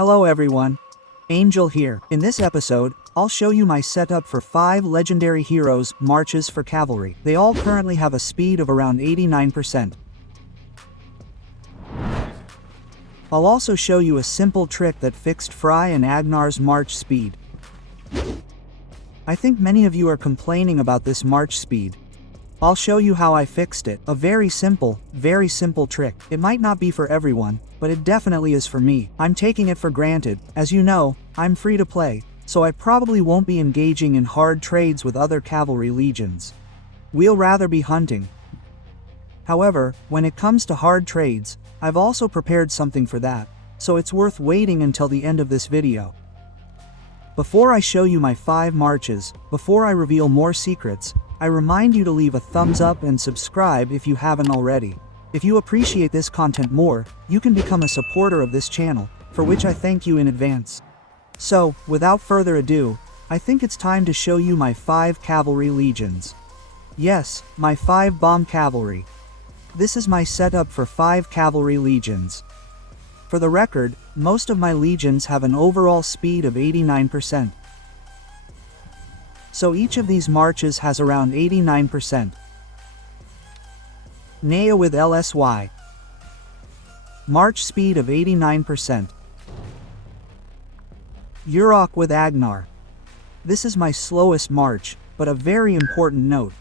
Hello everyone, Angel here. In this episode, I'll show you my setup for 5 legendary heroes marches for cavalry. They all currently have a speed of around 89%. I'll also show you a simple trick that fixed Freya and Agnar's march speed. I think many of you are complaining about this march speed. I'll show you how I fixed it. A very simple trick. It might not be for everyone, but it definitely is for me. I'm taking it for granted. As you know, I'm free to play, so I probably won't be engaging in hard trades with other cavalry legions. We'll rather be hunting. However, when it comes to hard trades, I've also prepared something for that, so it's worth waiting until the end of this video. Before I show you my 5 marches, before I reveal more secrets, I remind you to leave a thumbs up and subscribe if you haven't already. If you appreciate this content more, you can become a supporter of this channel, for which I thank you in advance. So, without further ado, I think it's time to show you my 5 cavalry legions. Yes, my 5 bomb cavalry. This is my setup for 5 cavalry legions. For the record, most of my legions have an overall speed of 89%. So each of these marches has around 89%. Anioł with LSY. March speed of 89%. Urok with Agnar. This is my slowest march, but a very important note.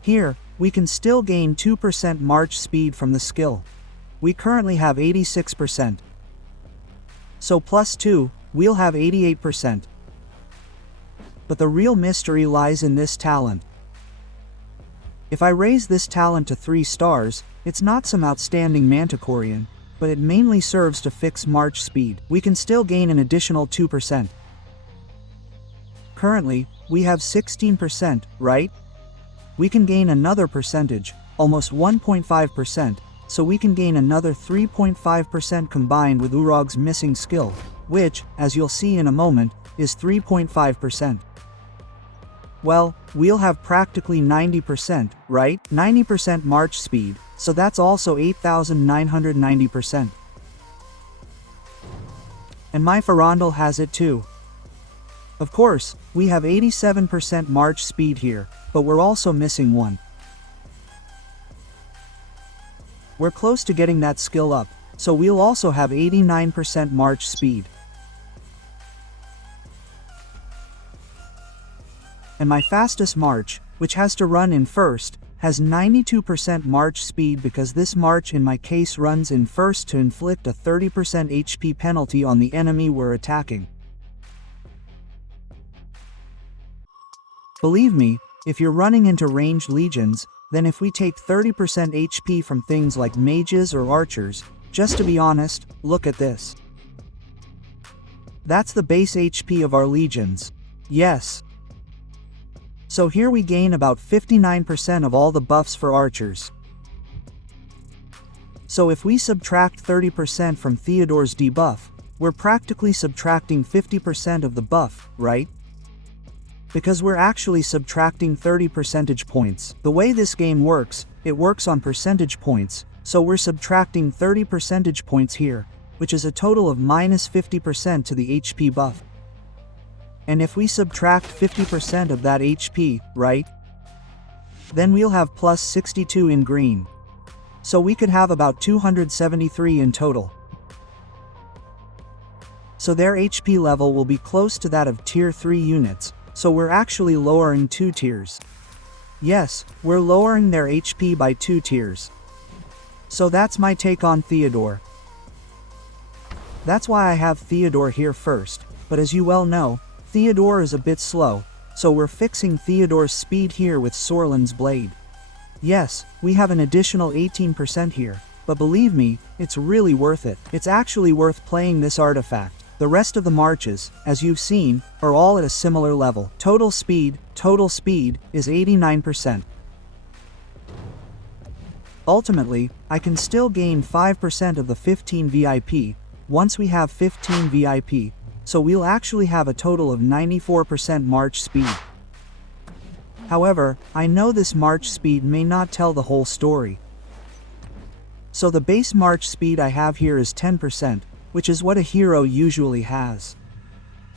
Here, we can still gain 2% march speed from the skill. We currently have 86%. So plus 2, we'll have 88%. But the real mystery lies in this talent. If I raise this talent to 3 stars, it's not some outstanding Manticorian, but it mainly serves to fix march speed. We can still gain an additional 2%. Currently, we have 16%, right? We can gain another percentage, almost 1.5%, so we can gain another 3.5% combined with Urog's missing skill, which, as you'll see in a moment, is 3.5%. Well, we'll have practically 90%, right? 90% march speed, so that's also 8,990%. And my Farandel has it too. Of course, we have 87% march speed here, but we're also missing 1. We're close to getting that skill up, so we'll also have 89% march speed. And my fastest march, which has to run in first, has 92% march speed because this march in my case runs in first to inflict a 30% HP penalty on the enemy we're attacking. Believe me, if you're running into ranged legions, then if we take 30% HP from things like mages or archers, just to be honest, look at this. That's the base HP of our legions. Yes. So here we gain about 59% of all the buffs for archers. So if we subtract 30% from Theodore's debuff, we're practically subtracting 50% of the buff, right? Because we're actually subtracting 30 percentage points. The way this game works, it works on percentage points, so we're subtracting 30 percentage points here, which is a total of minus 50% to the HP buff. And if we subtract 50% of that HP, right? Then we'll have plus 62 in green. So we could have about 273 in total. So their HP level will be close to that of tier 3 units, so we're actually lowering 2 tiers. Yes, we're lowering their HP by 2 tiers. So that's my take on Theodore. That's why I have Theodore here first, but as you well know, Theodore is a bit slow, so we're fixing Theodore's speed here with Sorlin's blade. Yes, we have an additional 18% here, but believe me, it's really worth it. It's actually worth playing this artifact. The rest of the marches, as you've seen, are all at a similar level. Total speed is 89%. Ultimately, I can still gain 5% of the 15 VIP, once we have 15 VIP, so we'll actually have a total of 94% march speed. However, I know this march speed may not tell the whole story. So the base march speed I have here is 10%, which is what a hero usually has.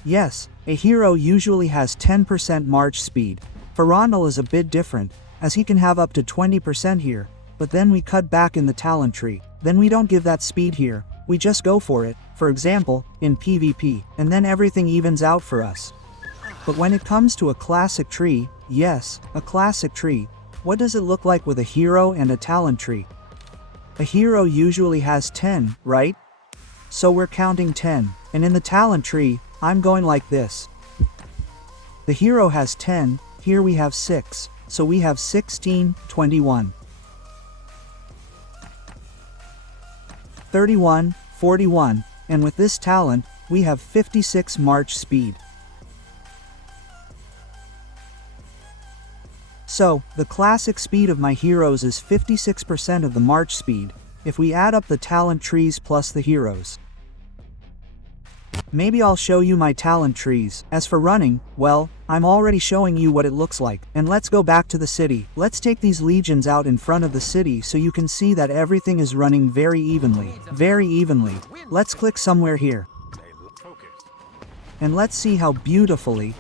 Yes, a hero usually has 10% march speed. Ferrandel is a bit different, as he can have up to 20% here, but then we cut back in the talent tree. Then we don't give that speed here, we just go for it, for example, in PvP, and then everything evens out for us. But when it comes to a classic tree, yes, a classic tree, what does it look like with a hero and a talent tree? A hero usually has 10, right? So we're counting 10, and in the talent tree, I'm going like this. The hero has 10, here we have 6, so we have 16, 21. 31, 41, and with this talent, we have 56 march speed. So, the classic speed of my heroes is 56% of the march speed, if we add up the talent trees plus the heroes. Maybe I'll show you my talent trees. As for running, well, I'm already showing you what it looks like. And let's go back to the city. Let's take these legions out in front of the city so you can see that everything is running very evenly. Very evenly. Let's click somewhere here. And let's see how beautifully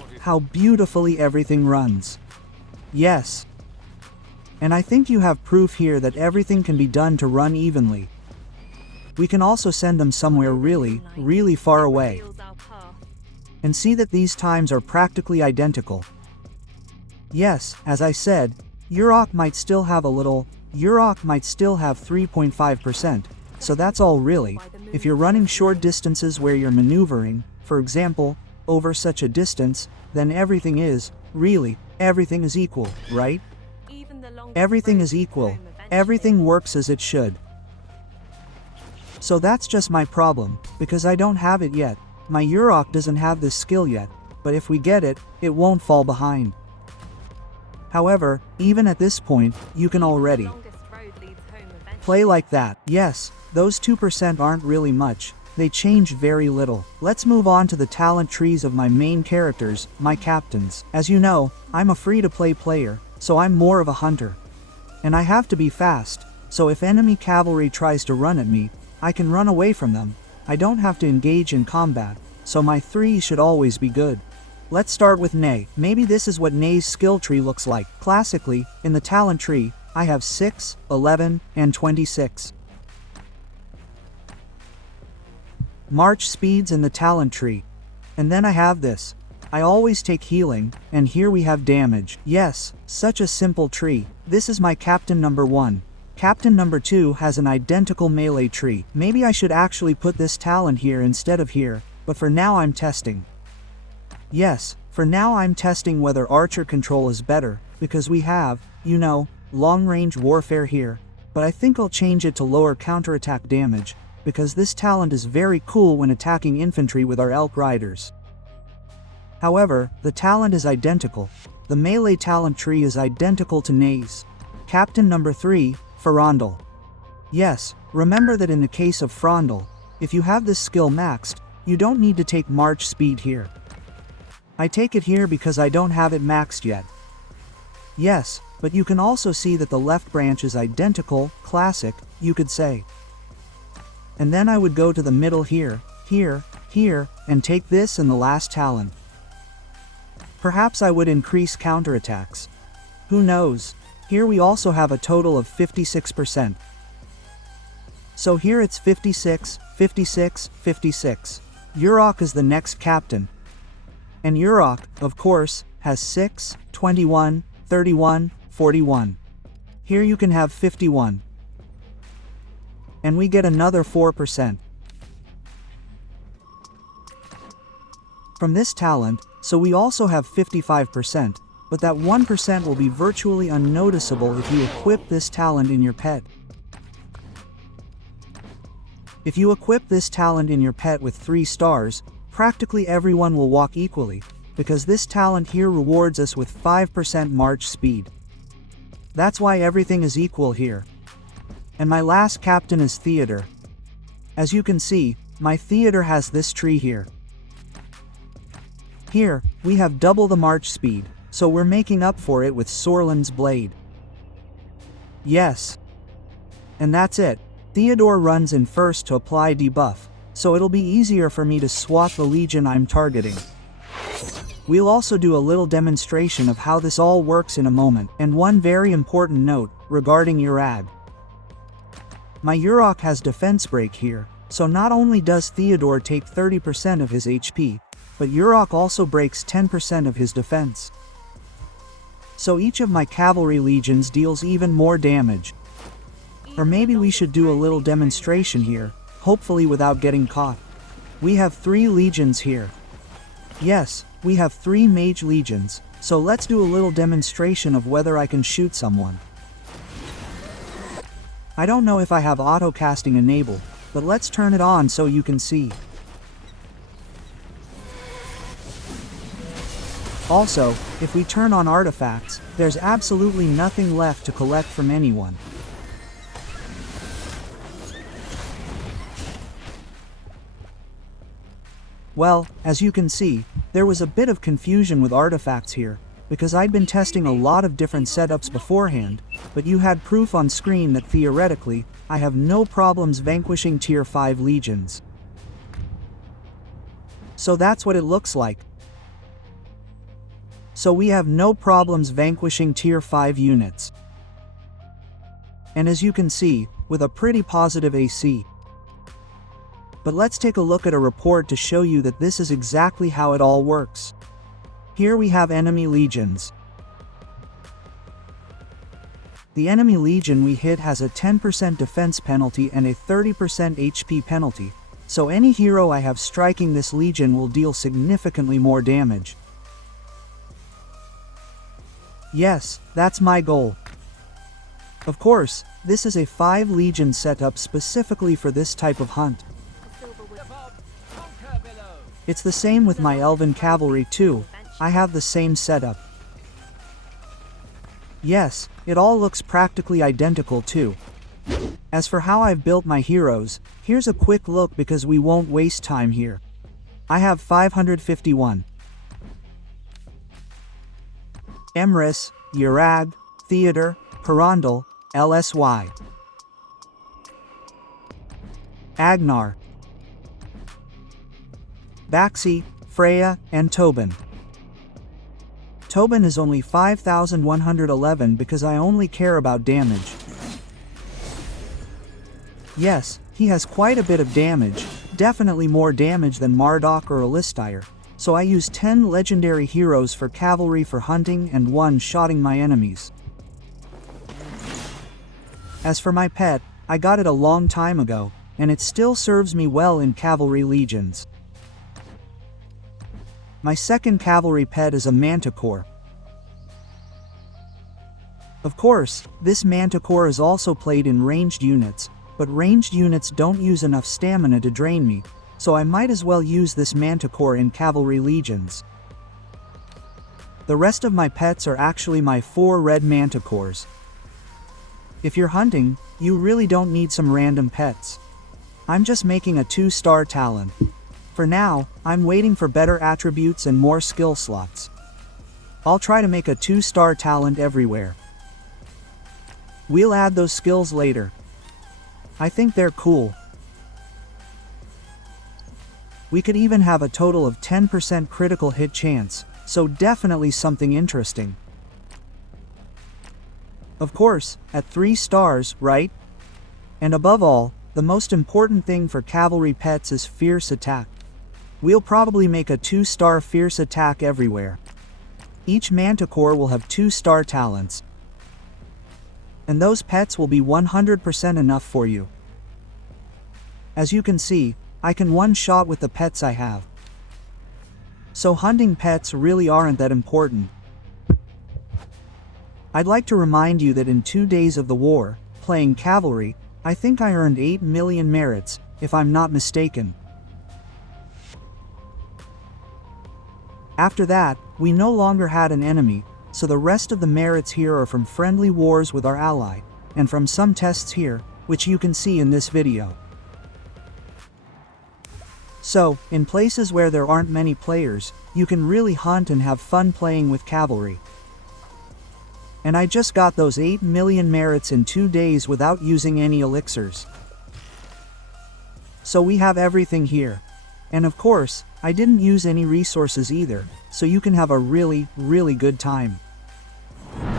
everything runs. Yes. And I think you have proof here that everything can be done to run evenly. We can also send them somewhere really far away. And see that these times are practically identical. Yes, as I said, Urok might still have 3.5%, so that's all really. If you're running short distances where you're maneuvering, for example, over such a distance, then everything is equal, right? Everything is equal. Everything works as it should. So that's just my problem, because I don't have it yet. My Urok doesn't have this skill yet, but if we get it, it won't fall behind. However, even at this point, you can already play like that. Yes, those 2% aren't really much, they change very little. Let's move on to the talent trees of my main characters, my captains. As you know, I'm a free-to-play player, so I'm more of a hunter. And I have to be fast, so if enemy cavalry tries to run at me, I can run away from them. I don't have to engage in combat, so my 3 should always be good. Let's start with Ney. Maybe this is what Ney's skill tree looks like. Classically, in the talent tree, I have 6, 11, and 26. March speeds in the talent tree. And then I have this. I always take healing, and here we have damage. Yes, such a simple tree. This is my captain number 1. Captain number 2 has an identical melee tree. Maybe I should actually put this talent here instead of here, but for now I'm testing. Yes, for now I'm testing whether archer control is better, because we have, you know, long-range warfare here, but I think I'll change it to lower counterattack damage, because this talent is very cool when attacking infantry with our elk riders. However, the talent is identical. The melee talent tree is identical to Ney's. Captain number 3, Ferrandel. Yes, remember that in the case of Ferrandel, if you have this skill maxed, you don't need to take march speed here. I take it here because I don't have it maxed yet. Yes, but you can also see that the left branch is identical, classic, you could say. And then I would go to the middle here, and take this and the last talent. Perhaps I would increase counterattacks. Who knows? Here we also have a total of 56%. So here it's 56, 56, 56. Urok is the next captain. And Urok, of course, has 6, 21, 31, 41. Here you can have 51. And we get another 4%. From this talent, so we also have 55%. But that 1% will be virtually unnoticeable if you equip this talent in your pet. If you equip this talent in your pet with 3 stars, practically everyone will walk equally, because this talent here rewards us with 5% march speed. That's why everything is equal here. And my last captain is Theodore. As you can see, my Theodore has this tree here. Here, we have double the march speed, so we're making up for it with Sorlin's blade. Yes. And that's it. Theodore runs in first to apply debuff, so it'll be easier for me to swat the legion I'm targeting. We'll also do a little demonstration of how this all works in a moment, and one very important note, regarding your ag. My Urok has defense break here, so not only does Theodore take 30% of his HP, but Urok also breaks 10% of his defense. So each of my cavalry legions deals even more damage. Or maybe we should do a little demonstration here, hopefully without getting caught. We have 3 legions here. Yes, we have 3 mage legions, so let's do a little demonstration of whether I can shoot someone. I don't know if I have auto casting enabled, but let's turn it on so you can see. Also, if we turn on artifacts, there's absolutely nothing left to collect from anyone. Well, as you can see, there was a bit of confusion with artifacts here, because I'd been testing a lot of different setups beforehand, but you had proof on screen that theoretically, I have no problems vanquishing tier 5 legions. So that's what it looks like. So we have no problems vanquishing tier 5 units. And as you can see, with a pretty positive AC. But let's take a look at a report to show you that this is exactly how it all works. Here we have enemy legions. The enemy legion we hit has a 10% defense penalty and a 30% HP penalty, so any hero I have striking this legion will deal significantly more damage. Yes, that's my goal. Of course, this is a 5 legion setup specifically for this type of hunt. It's the same with my elven cavalry too, I have the same setup. Yes, it all looks practically identical too. As for how I've built my heroes, here's a quick look because we won't waste time here. I have 551. Emrys, Urag, Theodore, Perondel, LSY. Agnar, Baxi, Freya, and Tobin. Tobin is only 5,111 because I only care about damage. Yes, he has quite a bit of damage, definitely more damage than Marduk or Alistair, so I use 10 legendary heroes for cavalry for hunting and 1 shotting my enemies. As for my pet, I got it a long time ago, and it still serves me well in cavalry legions. My second cavalry pet is a manticore. Of course, this manticore is also played in ranged units, but ranged units don't use enough stamina to drain me, so I might as well use this manticore in cavalry legions. The rest of my pets are actually my 4 red manticores. If you're hunting, you really don't need some random pets. I'm just making a 2-star talent. For now, I'm waiting for better attributes and more skill slots. I'll try to make a 2-star talent everywhere. We'll add those skills later. I think they're cool. We could even have a total of 10% critical hit chance, so definitely something interesting. Of course, at 3 stars, right? And above all, the most important thing for cavalry pets is fierce attack. We'll probably make a 2-star fierce attack everywhere. Each manticore will have 2-star talents. And those pets will be 100% enough for you. As you can see, I can one-shot with the pets I have. So hunting pets really aren't that important. I'd like to remind you that in 2 days of the war, playing cavalry, I think I earned 8 million merits, if I'm not mistaken. After that, we no longer had an enemy, so the rest of the merits here are from friendly wars with our ally, and from some tests here, which you can see in this video. So, in places where there aren't many players, you can really hunt and have fun playing with cavalry. And I just got those 8 million merits in 2 days without using any elixirs. So we have everything here. And of course, I didn't use any resources either, so you can have a really, really good time.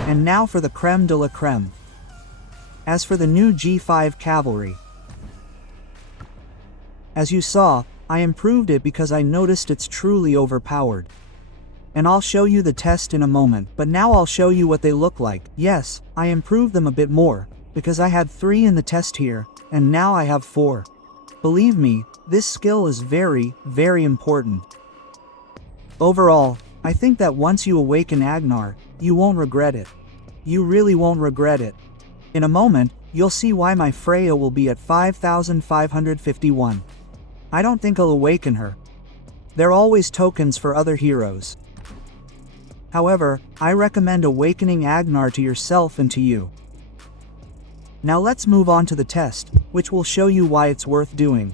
And now for the creme de la creme. As for the new G5 Cavalry. As you saw, I improved it because I noticed it's truly overpowered. And I'll show you the test in a moment, but now I'll show you what they look like. Yes, I improved them a bit more, because I had 3 in the test here, and now I have 4. Believe me, this skill is very, very important. Overall, I think that once you awaken Agnar, you won't regret it. You really won't regret it. In a moment, you'll see why my Freya will be at 5,551. I don't think I'll awaken her. There are always tokens for other heroes. However, I recommend awakening Agnar to yourself and to you. Now let's move on to the test, which will show you why it's worth doing.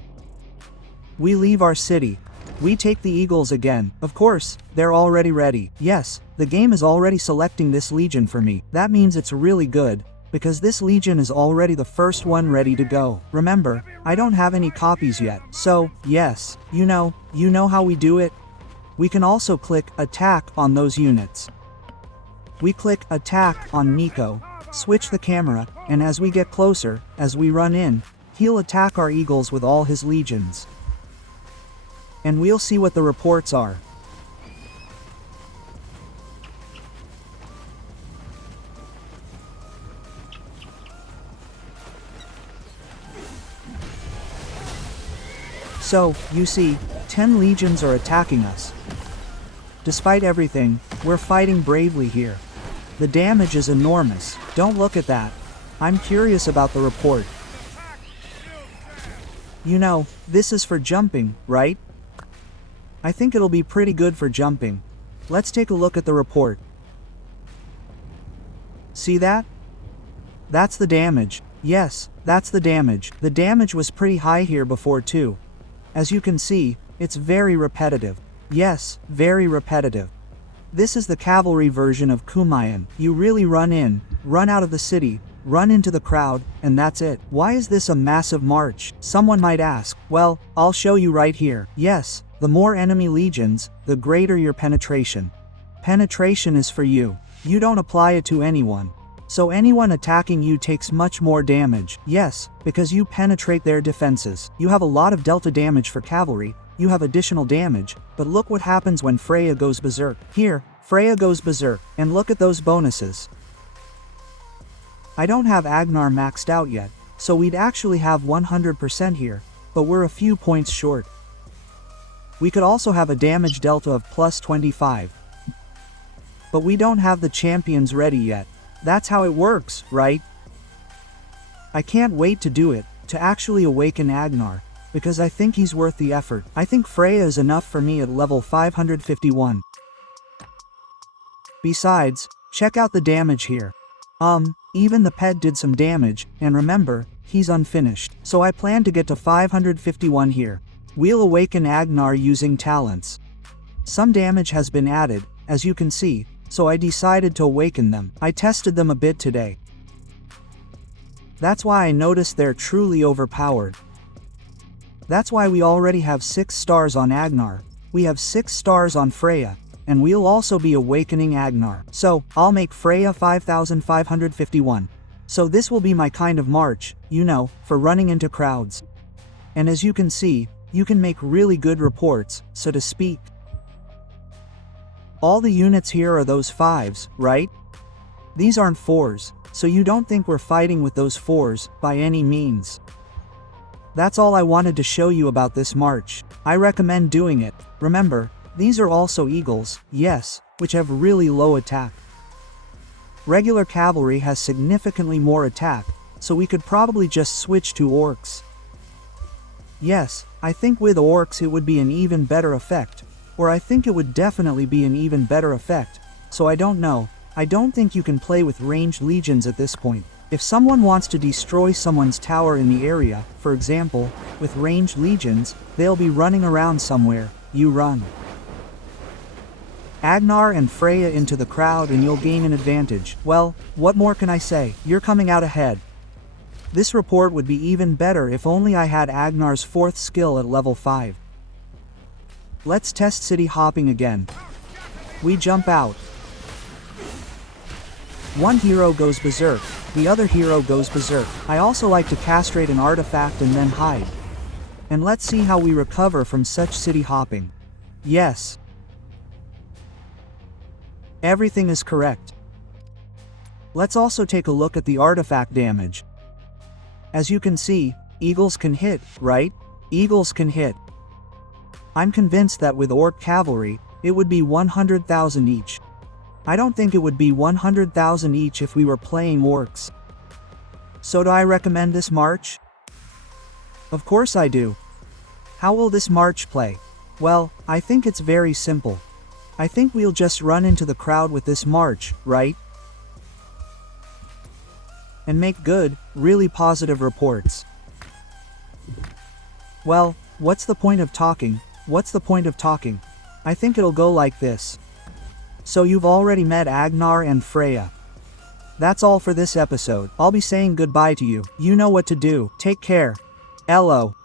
We leave our city. We take the eagles again. Of course, they're already ready. Yes, the game is already selecting this legion for me. That means it's really good, because this legion is already the first one ready to go. Remember, I don't have any copies yet. So, yes, you know how we do it? We can also click attack on those units. We click attack on Nico, switch the camera, and as we get closer, as we run in, he'll attack our eagles with all his legions. And we'll see what the reports are. So, you see, 10 legions are attacking us. Despite everything, we're fighting bravely here. The damage is enormous. Don't look at that. I'm curious about the report. You know, this is for jumping, right? I think it'll be pretty good for jumping. Let's take a look at the report. See that? That's the damage. Yes, that's the damage. The damage was pretty high here before too. As you can see, it's very repetitive. Yes, very repetitive. This is the cavalry version of Kumayan. You really run in, run out of the city, run into the crowd, and that's it. Why is this a massive march? Someone might ask. Well, I'll show you right here. Yes, the more enemy legions, the greater your penetration. Penetration is for you. You don't apply it to anyone. So anyone attacking you takes much more damage. Yes, because you penetrate their defenses. You have a lot of delta damage for cavalry, you have additional damage, but look what happens when Freya goes berserk. Here, Freya goes berserk, and look at those bonuses. I don't have Agnar maxed out yet, so we'd actually have 100% here, but we're a few points short. We could also have a damage delta of plus 25. But we don't have the champions ready yet. That's how it works, right? I can't wait to do it, to actually awaken Agnar, because I think he's worth the effort. I think Freya is enough for me at level 551. Besides, check out the damage here. Even the pet did some damage, and remember, he's unfinished. So I plan to get to 551 here. We'll awaken Agnar using talents. Some damage has been added, as you can see, so I decided to awaken them. I tested them a bit today. That's why I noticed they're truly overpowered. That's why we already have 6 stars on Agnar, we have 6 stars on Freya, and we'll also be awakening Agnar. So, I'll make Freya 5,551. So this will be my kind of march, you know, for running into crowds. And as you can see, you can make really good reports, so to speak. All the units here are those 5s, right? These aren't 4s, so you don't think we're fighting with those 4s, by any means. That's all I wanted to show you about this march. I recommend doing it. Remember, these are also eagles, yes, which have really low attack. Regular cavalry has significantly more attack, so we could probably just switch to orcs. Yes, I think with orcs it would be an even better effect, or I think it would definitely be an even better effect, so I don't know. I don't think you can play with ranged legions at this point. If someone wants to destroy someone's tower in the area, for example, with ranged legions, they'll be running around somewhere, you run. Agnar and Freya into the crowd and you'll gain an advantage. Well, what more can I say? You're coming out ahead. This report would be even better if only I had Agnar's 4th skill at level 5. Let's test city hopping again. We jump out. One hero goes berserk, the other hero goes berserk. I also like to castrate an artifact and then hide. And let's see how we recover from such city hopping. Yes. Everything is correct. Let's also take a look at the artifact damage. As you can see, eagles can hit, right? Eagles can hit. I'm convinced that with Orc Cavalry, it would be 100,000 each. I don't think it would be 100,000 each if we were playing orcs. So do I recommend this march? Of course I do. How will this march play? Well, I think it's very simple. I think we'll just run into the crowd with this march, right? And make good, really positive reports. Well, what's the point of talking? What's the point of talking? I think it'll go like this. So you've already met Agnar and Freya. That's all for this episode. I'll be saying goodbye to you. You know what to do. Take care. Hello.